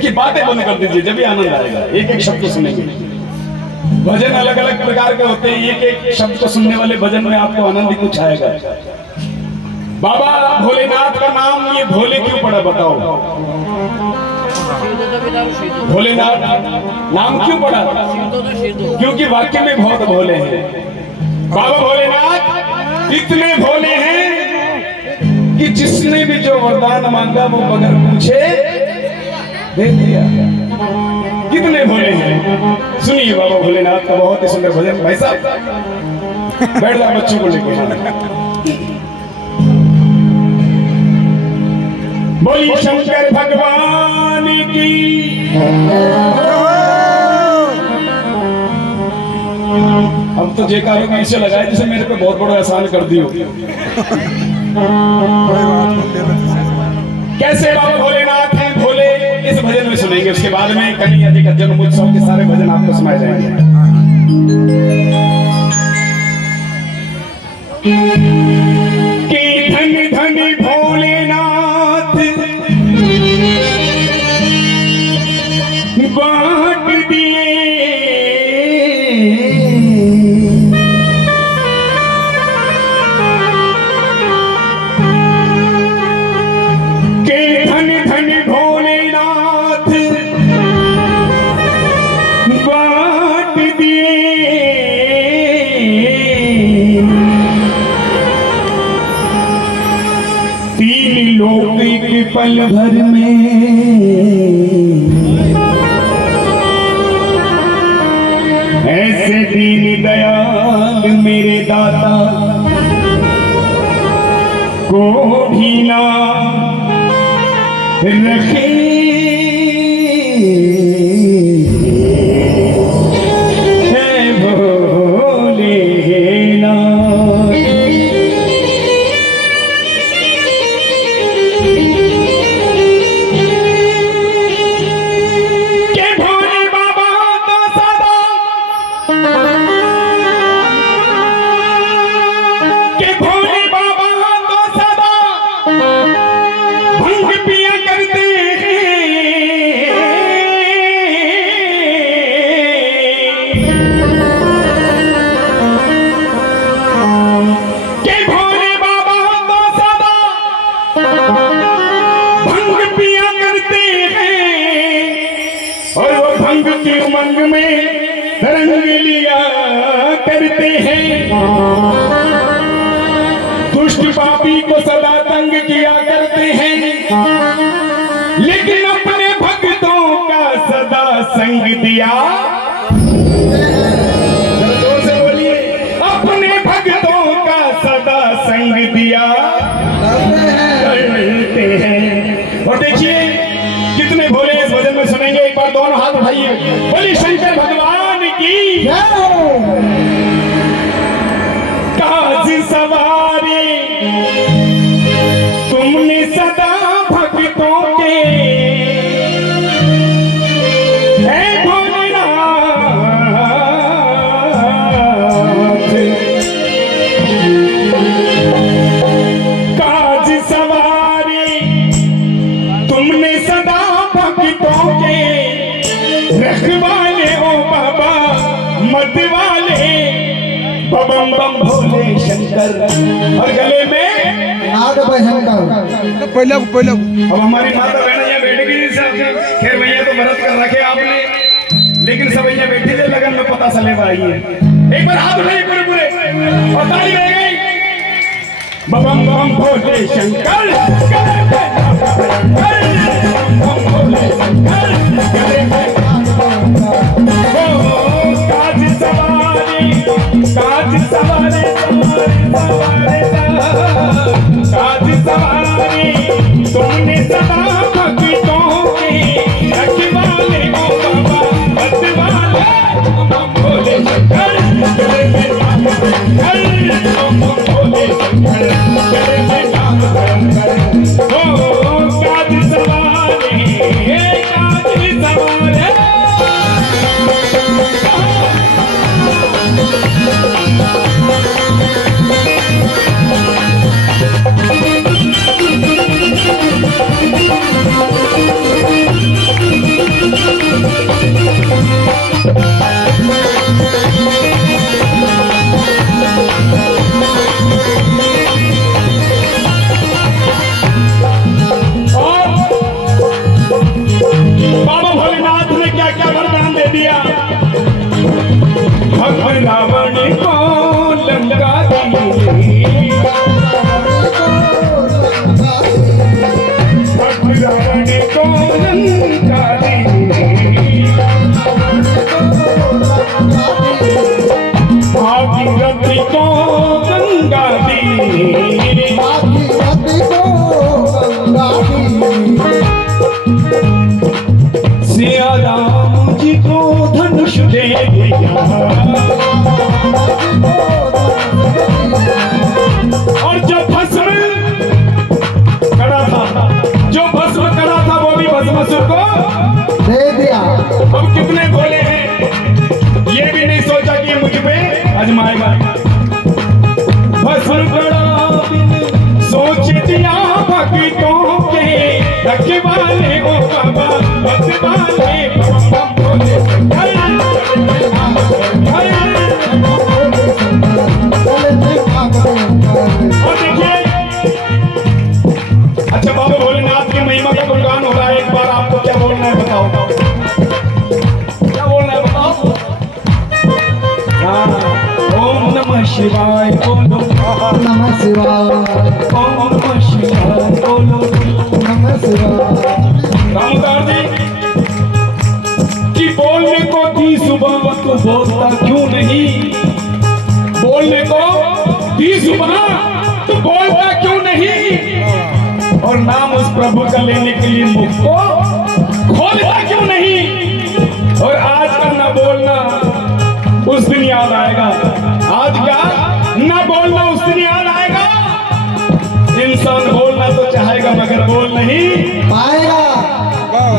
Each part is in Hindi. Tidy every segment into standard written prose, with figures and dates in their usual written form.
देखिए बातें बंद कर दीजिए, जब भी आनंद आएगा। एक एक शब्द सुनेंगे। भजन अलग अलग प्रकार के होते हैं, एक एक शब्द को सुनने वाले भजन में आपको आनंद ही कुछ आएगा। बाबा भोलेनाथ का नाम ये भोले क्यों पड़ा बताओ? भोलेनाथ नाम क्यों पड़ा? क्योंकि वाक्य में बहुत भोले हैं। बाबा भोलेनाथ इतने भोले हैं कि जिसने भी जो वरदान मांगा वो बगैर पूछे दे दिया। कितने भोले हैं। सुनिए बाबा भोलेनाथ का बहुत ही सुंदर भजन। भाई साहब बैठ जाओ, बच्चों को लेकर। बोली शंकर भगवान की। अब तो जयकारों की ऐसे लगाए जैसे मेरे पे बहुत बड़ा एहसान कर दियो। कैसे बाबा भोलेनाथ हैं भोले, इस भजन में सुनेंगे। उसके बाद में कन्हैया जी का जन्म उत्सव के सारे भजन आपको सुनाए जाएंगे। कि धन धन भोलेनाथ बांट दिए, के धन धन भोलेनाथ बांट दिए। तीन लोग एक पल भर में ऐसे दीन दयाल मेरे दाता को भी ना रखे। और वो भंग की उमंग में रंग लिया करते हैं। दुष्ट पापी को सदा तंग किया करते हैं, लेकिन अपने भक्तों का सदा संग दिया। जोर से बोलिए, अपने भक्तों का सदा संग दिया करते हैं। और देखिए कितने भोले इस भजन में सुनेंगे। एक बार दोनों हाथ उठाइए, बोली शंकर भगवान की। काज सवारी तुमने सदा भक्तों के, है भोलेनाथ। काज सवारी तुमने सदा भक्तों के, रखवाले ओ बाबा मत वाले, बम बम भोले शंकर। और गले में नाग भयंकर। पहले अब हमारी माता बहन यहाँ बैठ गई सब। खैर भैया तो व्रत कर रखे आपने, लेकिन सब भैया बैठे थे लगन में पता चले आइए। एक बार हाथ उठाइए पूरे पूरे और ताली बह गई। बम बम भोले शंकर, भोले शंकर। काज सवारी काज सवारी काज सवारी तुमने सदा भक्तों के, रखवाले ओ बाबा मत वाले, भोले शंकर। भोले शंकर काज सवारी काज सवारी। भस्मासुर को दे दिया। अब कितने भोले हैं, ये भी नहीं सोचा कि ये मुझ पे आजमाएगा। भस्म बड़ा सोच दिया भक्तों के रखवाले ओ बाबा रखवाले भोले। और देखिए, अच्छा बाबा भोलेनाथ की महिमा का गुणगान हो रहा है। एक बार आपको क्या बोलना है बताओ, क्या बोलना है बताओ। हाँ, ओम नमः शिवाय बोलो, नमः शिवाय, ओम नमः शिवाय बोलो, नमः शिवाय। रामदास जी कि बोलने को दी सुबह तो बोलता क्यों नहीं, बोलने को दी सुबह तो बोलता क्यों नहीं, और नाम उस प्रभु का लेने के लिए मुख को खोलता क्यों नहीं। और आज का ना बोलना उस दिन याद आएगा, आज का ना बोलना उस दिन याद आएगा। इंसान बोलना तो चाहेगा मगर बोल नहीं पाएगा।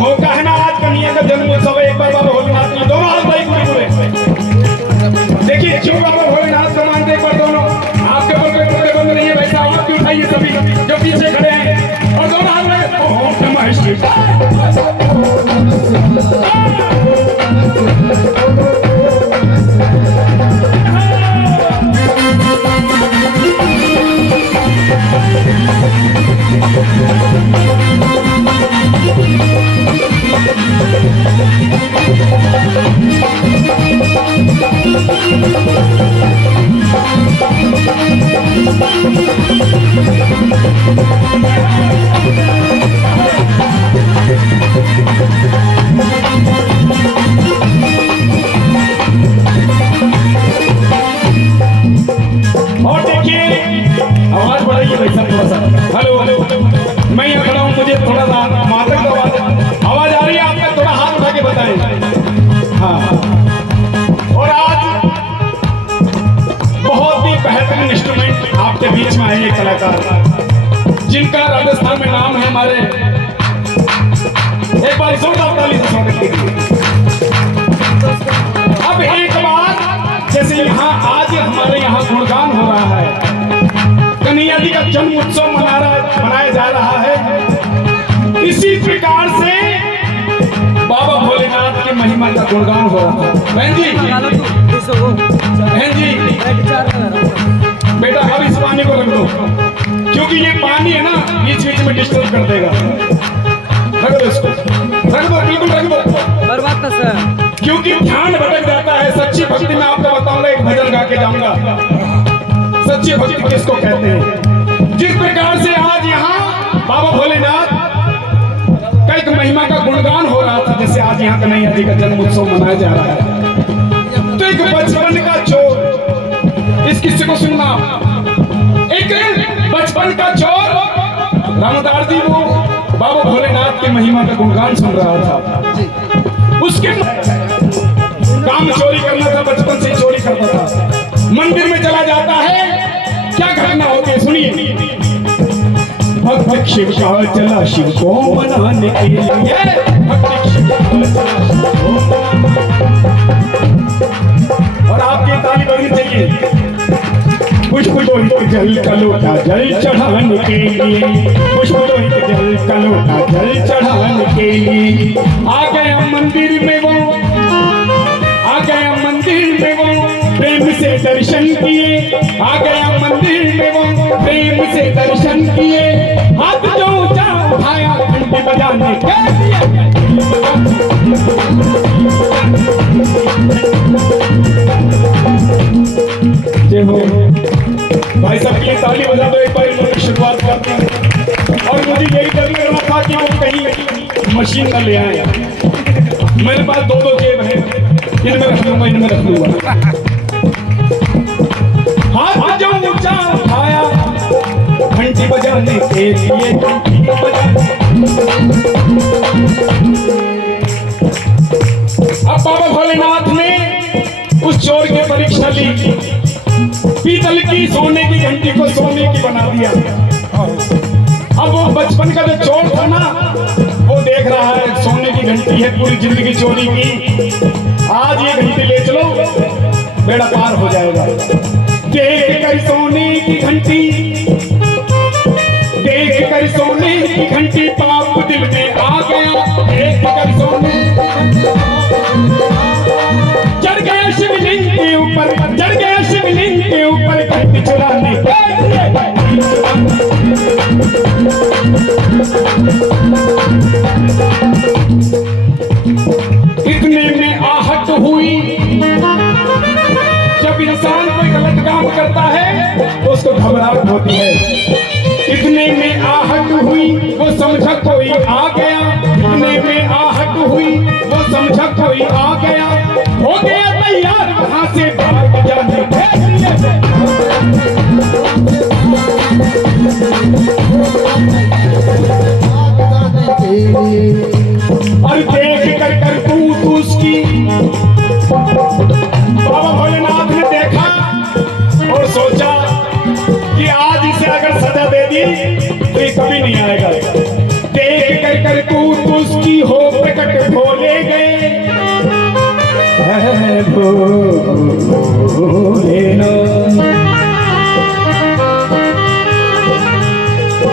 मौका है ना, आज कन्हैया का जन्म उत्सव है। एक बार बाबा भोलेनाथ का दोनों हाथ भाई पूरे पूरे देखिए, क्यों बाबा भोलेनाथ का मानते एक बार दोनों आपके बोल के टुकड़े बंद नहीं है, वैसा आप भी उठाइए सभी जो पीछे खड़े हैं और दोनों हाथ में ओम नमः शिवाय। और देखिए, आवाज बढ़ाइए भाई साहब थोड़ा सा। हेलो हेलो, मैं यहाँ खड़ा हूँ, मुझे थोड़ा सा मातक का आवाज आ रही है आपका, थोड़ा हाथ उठा के बताएं। हाँ, और आज बहुत ही बेहतरीन इंस्ट्रूमेंट आपके बीच में आए एक कलाकार जिनका राजस्थान में नाम है हमारे, एक बार जोरदार ताली से स्वागत कीजिए। अब एक बात, जैसे यहाँ आज हमारे यहाँ गुणगान हो रहा है, कन्हैया जी का जन्म उत्सव मनाया जा रहा है, इसी प्रकार से बाबा भोलेनाथ की महिमा का गुणगान हो रहा था। बहन जी, बहन जी, बेटा अब इस पानी को रख दो, क्योंकि ये पानी है ना बीच बीच में डिस्टर्ब कर देगा। रख दो इसको, रख दो, बिल्कुल रख दो, बर्बाद ना सर, क्योंकि ध्यान भटक जाता है। सच्ची भक्ति में आपको बताऊंगा, एक भजन गा के जाऊंगा। सच्ची भक्ति किसको कहते हैं। जिस प्रकार से आज यहाँ बाबा भोलेनाथ का एक महिमा का गुणगान हो रहा था, जैसे आज यहाँ कन्हैया जी का जन्म उत्सव मनाया जा रहा है, तो एक बचपन का चोर, इस किस्से को सुनना, एक बचपन का चोर रामदास जी वो बाबा भोलेनाथ की महिमा का गुणगान सुन रहा था। उसके काम चोरी करना था, बचपन से चोरी करता था। मंदिर में चला जाता है, क्या घटना होती है सुनिए। भक्त शिव का चला शिव को मनाने के लिए, भक्त शिव का चला शिव को। और आपकी ताली बजनी चाहिए। पुष्प दोहित जल का लोटा जल चढ़ाने के लिए, पुष्प दोहित जल का लोटा जल चढ़ाने के लिए आ गया मंदिर में वो, आ गया मंदिर में वो प्रेम से दर्शन किए, आ गया मंदिर में वो प्रेम से दर्शन किए, हाथ जो ऊंचा उठाया घंटे बजाने के लिए। जय हो भाई साहब, ये ताली बजा दो एक बार, इन्होंने शुरुआत करती है। और मुझे यही करना था कि वो कहीं मशीन न ले आए। मेरे पास दो जेब है, इनमें रख लूंगा, इनमें रख लूंगा। हाथ जो ऊंचा उठाया घंटी बजाने के लिए, घंटी बजाने। अब बाबा भोलेनाथ ने उस चोर की परीक्षा ली, पीतल की सोने की घंटी को सोने की बना दिया। अब वो बचपन का जो चोर था ना, वो देख देख रहा है सोने की घंटी है, पूरी जिंदगी चोरी की, आज ये घंटी ले चलो बेड़ा पार हो जाएगा। देख कर सोने की घंटी, देख कर सोने की घंटी, पाप दिल में आ गया। देख कर सोने चढ़ गया शिवलिंग के ऊपर, चढ़ गया शिवलिंग के ऊपर, घंटी चुराने इतने में आहट हुई। जब इंसान कोई गलत काम करता है तो उसको घबराहट होती है। इतने में आहट हुई, वो समझा कोई आ गया। इतने में आहट हुई, वो समझा कोई आ गया। हो गया तैयार वहां से भाग जाने के लिए। और देख कर करतूत उसकी बाबा भोलेनाथ ने देखा और सोचा कि आज इसे अगर सजा दे दी तो ये कभी नहीं आएगा। देख कर करतूत उसकी हो प्रकट भोले गए।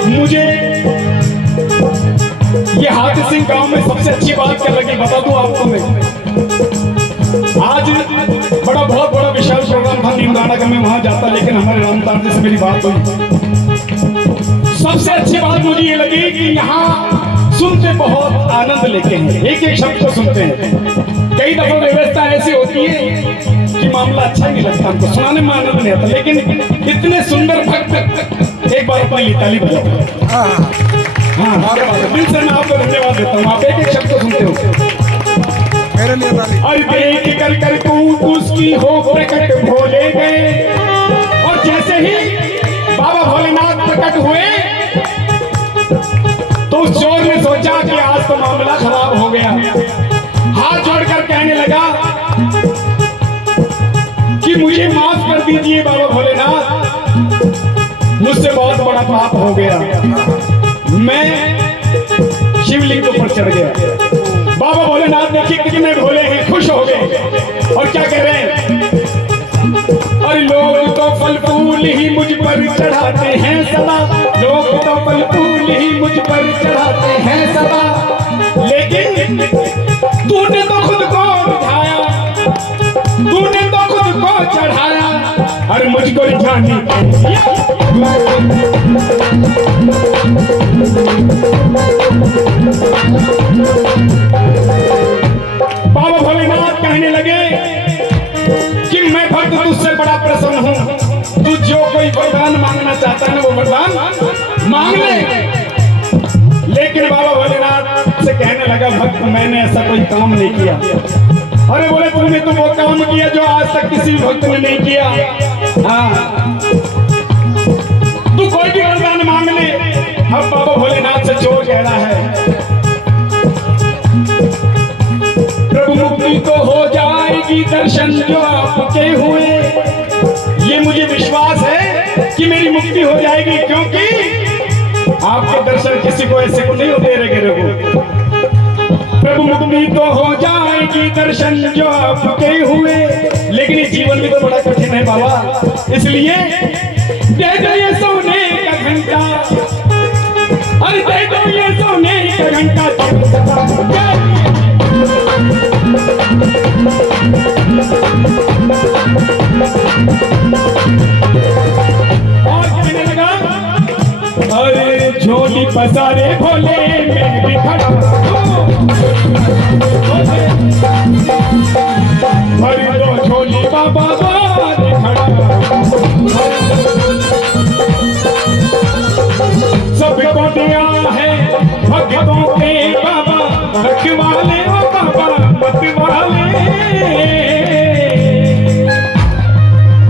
मुझे ये हाथी सिंह गांव में सबसे अच्छी बात क्या लगी बता दूं आपको मैं। आज बहुत बड़ा विशाल प्रोग्राम था नीमराना का, मैं वहां जाता लेकिन हमारे रामदास जी से मेरी बात हुई। सबसे अच्छी बात मुझे ये लगी कि यहाँ सुनते बहुत आनंद लेते हैं, एक एक शब्द को सुनते हैं। कई दफा व्यवस्था ऐसी होती है कि मामला अच्छा नहीं लगता, हमको सुनाने में आनंद नहीं आता, लेकिन इतने सुंदर भक्त एक बार अपनी ताली बजाओ। हाँ दिल से मैं आपको धन्यवाद देता हूँ, आप एक एक शब्द को सुनते हो मेरे लिए ताली। और देख कर कर तू उसकी हो प्रकट भोले गए। और जैसे ही बाबा भोलेनाथ प्रकट हुए तो उस चोर ने सोचा कि आज तो मामला खराब हो गया। हाथ जोड़कर कहने लगा कि मुझे माफ कर दीजिए बाबा भोलेनाथ, मुझसे बहुत बड़ा पाप हो गया। मैं शिवलिंग के ऊपर चढ़ गया। बाबा भोलेनाथ देखिए कितने भोले हैं, खुश हो गए और क्या कह रहे हैं, और लोग तो फल फूल ही मुझ पर चढ़ाते हैं सदा, लोग तो फल फूल ही मुझ पर चढ़ाते हैं सदा, लेकिन तूने तो खुद को उठाया, तूने तो खुद को चढ़ाया और मुझको रिझाने बाबा भोलेनाथ कहने लगे कि मैं भक्त तुझसे बड़ा प्रसन्न हूं, तू जो कोई वरदान मांगना चाहता है वो वरदान मांग ले। लेकिन बाबा भोलेनाथ से कहने लगा भक्त मैंने ऐसा कोई काम नहीं किया। अरे बोले तूने तो वो काम किया जो आज तक किसी भक्त ने नहीं किया। हाँ तू कोई भी वरदान मांग ले। अब बाबा भोलेनाथ से चोर कह रहा है प्रभु मुक्ति तो हो जाएगी दर्शन जो आपके हुए, ये मुझे विश्वास है कि मेरी मुक्ति हो जाएगी, क्योंकि आपके दर्शन किसी को ऐसे को नहीं होते रहे। प्रभु मुक्ति तो हो जाएगी दर्शन जो आपके हुए, लेकिन इस जीवन में तो बड़ा कठिन है बाबा, इसलिए दे दो ये सोने का घंटा, अरे दे दो ये सोने का घंटा। और कहने लगा अरे झोली पसारे भोले मैं भी खड़ा भर दो झोली बाबा बारे खड़ा, सबको दिया है भक्तों के बाबा, रखवाले ओ बाबा मतवाले।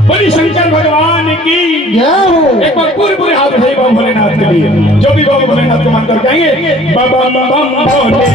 बड़ी शंकर भगवान की एक बार पूरे हाथ उठाइए बाबा भोलेनाथ के लिए, जो भी बाबा भोलेनाथ को मानकर कहेंगे बाबा बम भोले।